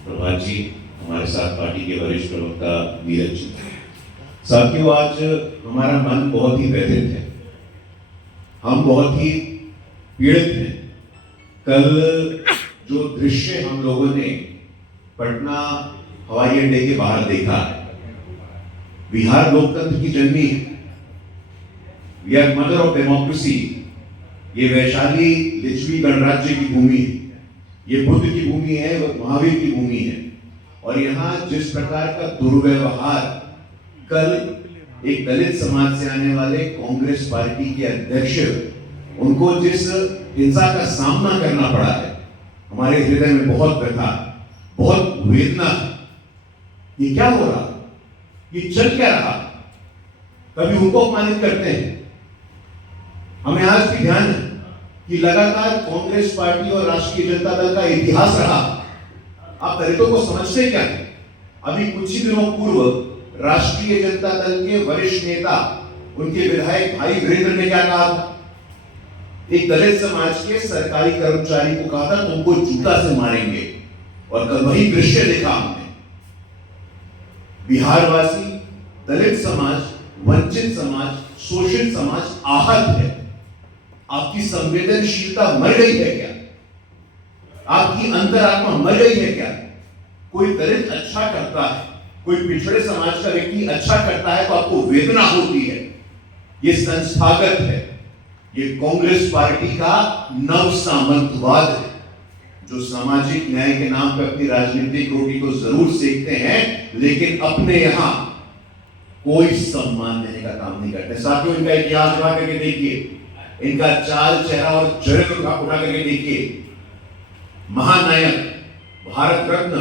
प्रभात जी, हमारे साथ पार्टी के वरिष्ठ प्रवक्ता नीरज जी। साथियों, आज हमारा मन बहुत ही व्यथित है, हम बहुत ही पीड़ित हैं। कल जो दृश्य हम लोगों ने पटना हवाई अड्डे के बाहर देखा है, बिहार लोकतंत्र की जननी है, we are mother of democracy. ये वैशाली लिच्छवी गणराज्य की भूमि है, ये बुद्ध की भूमि है, महावीर की भूमि है। और यहाँ जिस प्रकार का दुर्व्यवहार कल एक दलित समाज से आने वाले कांग्रेस पार्टी के अध्यक्ष, उनको जिस हिंसा का सामना करना पड़ा है, हमारे हृदय में बहुत व्यथा, बहुत वेदना है। ये क्या हो रहा, ये चल क्या रहा? कभी उनको अपमानित करते हैं। हमें आज भी ध्यान है कि लगातार कांग्रेस पार्टी और राष्ट्रीय जनता दल का इतिहास रहा। आप दलितों को समझते क्या है? अभी कुछ ही दिनों पूर्व राष्ट्रीय जनता दल के वरिष्ठ नेता, उनके विधायक भाई वीरेंद्र ने क्या कहा? एक दलित समाज के सरकारी कर्मचारी को कहा था, तुमको जूता से मारेंगे। और कल वही दृश्य देखा हमने। बिहारवासी, दलित समाज, वंचित समाज, शोषित समाज आहत है। आपकी संवेदनशीलता मर गई है क्या? आपकी अंतरात्मा मर गई है क्या? कोई दलित अच्छा करता है, कोई पिछड़े समाज का व्यक्ति अच्छा करता है तो आपको वेदना होती है। ये संस्थागत है, ये कांग्रेस पार्टी का नव सामंतवाद है, जो सामाजिक न्याय के नाम पर अपनी राजनीतिक रोटी को जरूर सेकते हैं, लेकिन अपने यहां कोई सम्मान देने का काम नहीं करते। साथियों, इनका इतिहास उठा करके देखिए, इनका चाल चेहरा और चरित्र उठा करके देखिए। महानायक, भारत रत्न,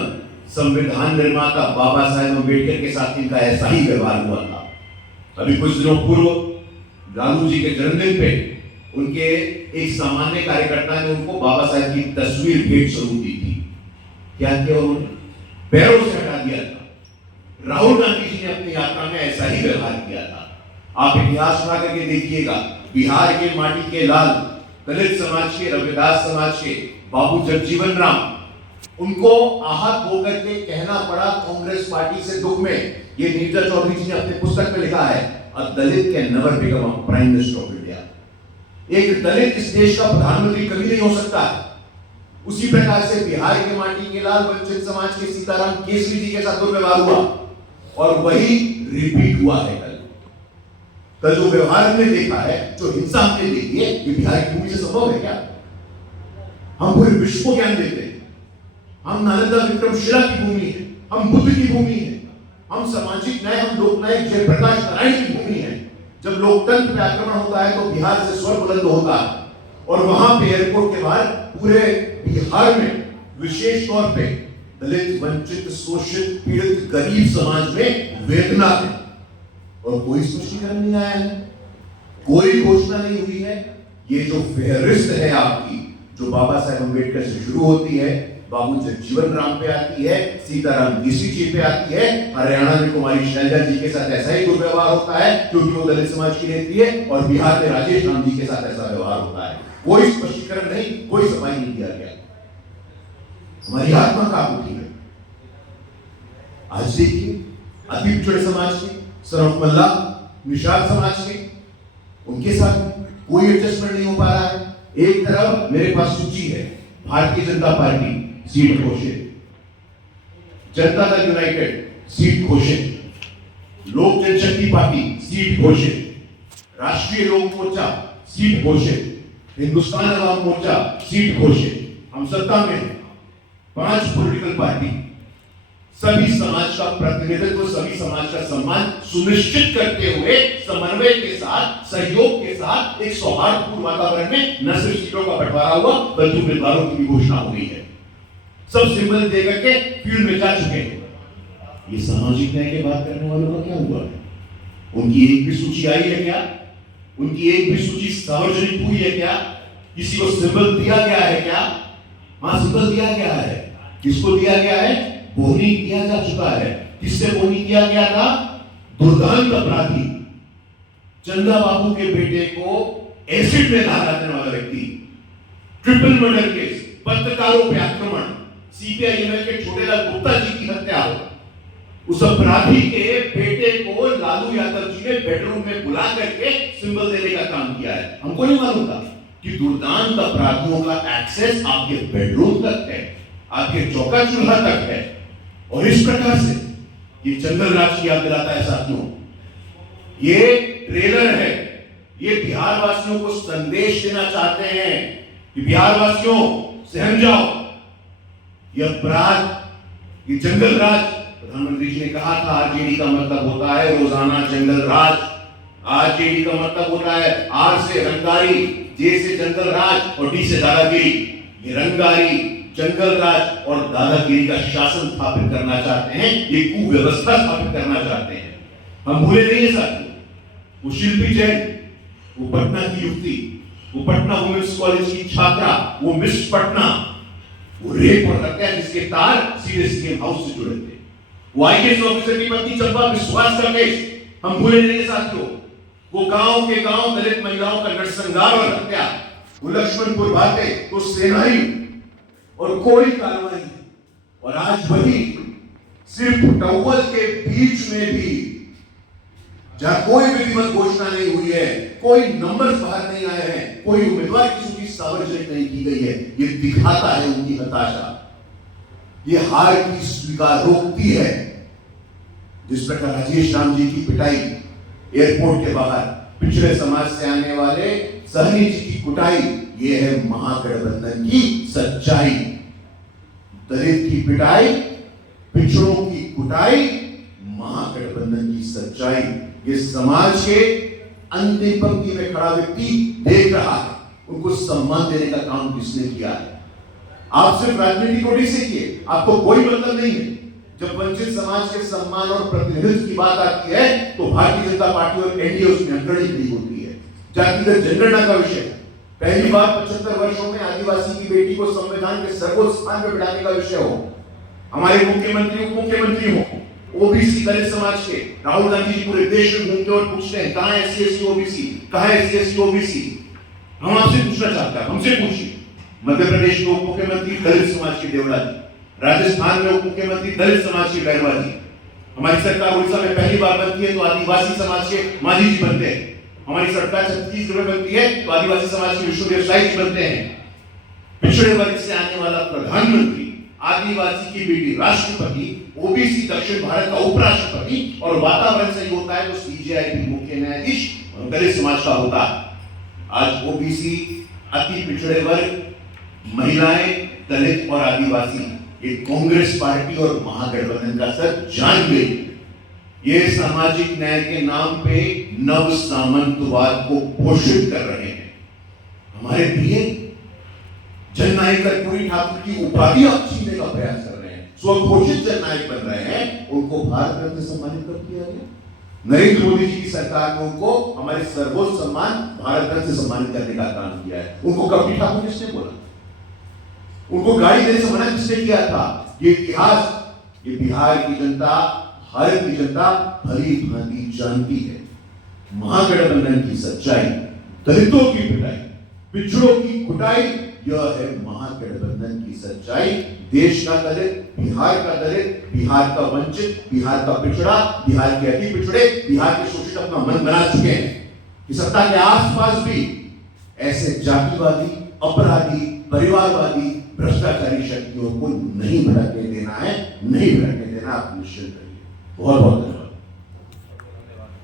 संविधान निर्माता बाबा साहेब अम्बेडकर के साथ इनका ऐसा ही व्यवहार हुआ था। अभी कुछ दिनों पूर्व लालू जी के जन्मदिन पे उनके एक सामान्य कार्यकर्ता ने उनको बाबा साहेब की तस्वीर भेंट जरूर दी थी। क्या किया उन्होंने? पैरों से हटा दिया था। राहुल गांधी जी ने अपनी यात्रा में ऐसा ही व्यवहार किया था। आप इतिहास उठा करके देखिएगा, बिहार के माटी के लाल, दलित समाज के, रविदास समाज के बाबू जगजीवन राम, उनको आहत होकर के कहना पड़ा कांग्रेस पार्टी से दुख में। ये नीरजा चौधरी जी ने अपने पुस्तक में लिखा है, a Dalit can never become prime minister of India. एक दलित इस देश का प्रधानमंत्री कभी नहीं हो सकता है। उसी प्रकार से बिहार के माटी के लाल, वंचित समाज के सीताराम केसरी जी के साथ दुर्व्यवहार हुआ और वही रिपीट हुआ है। कल जो व्यवहार हमने देखा है, जो हिंसा हमने देखी है, ये बिहार की भूमि से संभव है क्या? हम पूरे विश्व को ज्ञान देते हैं, हम नालंदा विक्रमशिला की भूमि है, हम बुद्ध की भूमि है, हम सामाजिक न्याय, हम लोकनायक जयप्रकाश नारायण की भूमि है। जब लोकतंत्र पे आक्रमण होता है तो बिहार से स्वर बुलंद होता है। और वहां पे एयरपोर्ट के बाहर पूरे बिहार में विशेष तौर पे दलित, वंचित, शोषित, पीड़ित, गरीब समाज में वेदना है और कोई स्पष्टीकरण नहीं आया है, कोई घोषणा नहीं हुई है। ये जो फेहरिस्त है आपकी, जो बाबा साहेब अम्बेडकर से शुरू होती है, बाबू जगजीवन राम पे आती है, सीताराम केसरी जी पे आती है, हरियाणा में कुमारी शैलजा जी के साथ ऐसा ही दुर्व्यवहार होता है क्योंकि वो दलित समाज की नेत्री है, और बिहार में राजेश राम जी के साथ ऐसा व्यवहार होता है। कोई स्पष्टीकरण नहीं, कोई सफाई नहीं दिया गया। हमारी आत्मा कांप उठी है। आज देखिए, अति पिछड़े समाज के, सरफ मल्ला, निषाद समाज के, उनके साथ कोई एडजस्टमेंट नहीं हो पा रहा है। एक तरफ मेरे पास सूची है, भारतीय जनता पार्टी सीट घोषित, जनता दल यूनाइटेड सीट घोषित, लोक जनशक्ति पार्टी सीट घोषित, राष्ट्रीय लोक मोर्चा सीट घोषित, हिंदुस्तान अवाम मोर्चा सीट घोषित। हम सत्ता में 5 पॉलिटिकल पार्टी, सभी समाज का प्रतिनिधित्व, सभी समाज का सम्मान सुनिश्चित करते हुए समन्वय के साथ, सहयोग के साथ एक सौहार्दपूर्ण वातावरण में न सिर्फ सीटों का बंटवारा हुआ बल्कि उम्मीदवारों की भी घोषणा हो गई है। सब सिंबल दे करके फील्ड में जा चुके हैं। ये सामाजिक न्याय की बात करने वालों का क्या हुआ है? उनकी एक भी सूची आई है क्या? उनकी एक भी सूची सार्वजनिक हुई है क्या? किसी को सिंबल दिया गया है क्या? हाँ, सिंबल दिया गया है। किसको दिया गया है? बोहनी किया जा चुका है। किससे बोहनी किया गया था? दुर्दांत अपराधी, चंदा बाबू के बेटे को एसिड में नहा देने वाला व्यक्ति, ट्रिपल मर्डर केस, पत्रकारों पे आक्रमण, सीपीआईएमएल के छोटेलाल गुप्ता जी की हत्या हो, उस अपराधी के बेटे को लालू यादव जी ने बेडरूम में बुला करके सिंबल देने का काम किया है। हमको नहीं मालूम था कि दुर्दांत अपराधियों का एक्सेस आपके बेडरूम तक है, आपके चौका चूल्हा तक है। और इस प्रकार से ये जंगल राज की याद दिलाता है साथियों। ये ट्रेलर है, ये बिहार वासियों को संदेश देना चाहते हैं कि बिहार वासियों सहम जाओ, ये अपराध, ये जंगल राज, प्रधानमंत्री जी ने कहा था आरजेडी का मतलब होता है रोजाना जंगल राज। आरजेडी का मतलब होता है आर से रंगारी, जे से जंगल राज और डी से दादागिरी। ये रंगारी, जंगल राज और दादागिरी का शासन स्थापित करना चाहते हैं, ये कुव्यवस्था स्थापित करना चाहते हैं। हम भूले नहीं है साथियों, वो शिल्पी जैन, वो पटना की युवती, वो पटना वुमेन्स कॉलेज की छात्रा, वो मिस पटना, वो रेप और हत्या जिसके तार सीधे सीएम हाउस से जुड़े थे, वो आईएएस ऑफिसर की पत्नी चंपा विश्वास का केस हम भूले नहीं साथियों। वो गांव के गांव दलित महिलाओं का नरसंहार और हत्या, वो लक्ष्मणपुर भाटे, वो सेनाई और कोई कार्रवाई। और आज वही सिर्फ टॉवल के बीच में भी जहां कोई विधिवत घोषणा नहीं हुई है, कोई नंबर बाहर नहीं आए हैं, कोई उम्मीदवार की सूची सार्वजनिक नहीं की गई है, ये दिखाता है उनकी हताशा, ये हार की स्वीकार रोकती है। जिस प्रकार राजेश राम जी की पिटाई एयरपोर्ट के बाहर, पिछड़े समाज से आने वाले सहनी जी की कुटाई, ये है महागठबंधन की सच्चाई। दलित की पिटाई, पिछड़ों की कुटाई, महागठबंधन की सच्चाई। ये समाज के अंतिम पंक्ति में खड़ा व्यक्ति देख रहा है, उनको सम्मान देने का काम किसने किया है? आप सिर्फ राजनीति को नहीं सीखिए, आपको कोई मतलब नहीं है। जब वंचित समाज के सम्मान और प्रतिनिधित्व की बात आती है तो भारतीय जनता पार्टी और एनडीए उसमें अग्रणी खड़ी होती है। जातिगत जनगणना का विषय, पहली बार 75 वर्षों में आदिवासी की बेटी को संविधान के सर्वोच्च स्थान पर बिठाने का विषय हो, हमारे मुख्यमंत्री उप मुख्यमंत्री हो ओबीसी दलित समाज के, राहुल गांधी जी पूरे देश में घूमते और पूछते हैं कहां एससी एसटी ओबीसी, कहां एससी एसटी ओबीसी। हम आपसे पूछना चाहते हैं, हमसे पूछिए। मध्य प्रदेश के उप मुख्यमंत्री दलित समाज के देवड़ा जी, राजस्थान में उप मुख्यमंत्री दलित समाज के बैरवा जी, हमारी सरकार उड़ीसा में पहली बार बनती है तो आदिवासी समाज के मांझी जी बनते हैं, हमारी सरकार छत्तीसगढ़ में बनती है तो आदिवासी समाज के विष्णुदेव साई जी बनते हैं। पिछड़े वर्ग से आने वाला प्रधानमंत्री, आदिवासी की बेटी राष्ट्रपति, ओबीसी दक्षिण भारत का उपराष्ट्रपति, और वातावरण सही होता है तो सीजेआई मुख्य न्यायाधीश दलित समाज का होता है। आज ओबीसी, अति पिछड़े वर्ग, महिलाएं, दलित और आदिवासी, ये कांग्रेस पार्टी और महागठबंधन का सर जान गई। ये सामाजिक न्याय के नाम पे नव सामंतवाद को पोषित कर रहे हैं। हमारे प्रिय जननायक कर्पूरी ठाकुर की उपाधि छीनने का प्रयास कर रहे हैं, स्वघोषित जननायक बन रहे हैं, उनको भारत रत्न से सम्मानित कर दिया गया। नरेंद्र मोदी जी की सरकार ने उनको हमारे सर्वोच्च सम्मान भारत रत्न से सम्मानित करने का काम किया है। उनको कपटी ठाकुर किसने बोला? उनको गाड़ी देने से मना किसने किया था? ये इतिहास, ये बिहार की जनता, भारत की जनता भली भांति जानती है। महागठबंधन की सच्चाई, दलितों की पिटाई, पिछड़ों की कुटाई, यह है महागठबंधन की सच्चाई। देश का दलित, बिहार का दलित, बिहार का वंचित, बिहार का पिछड़ा, बिहार के अति पिछड़े, बिहार के शोषित अपना मन बना चुके हैं कि सत्ता के आसपास भी ऐसे जातिवादी, अपराधी, परिवारवादी, भ्रष्टाचारी शक्तियों को नहीं भड़कने देना है, नहीं भड़कने देना। आप निश्चित रहिए। बहुत बहुत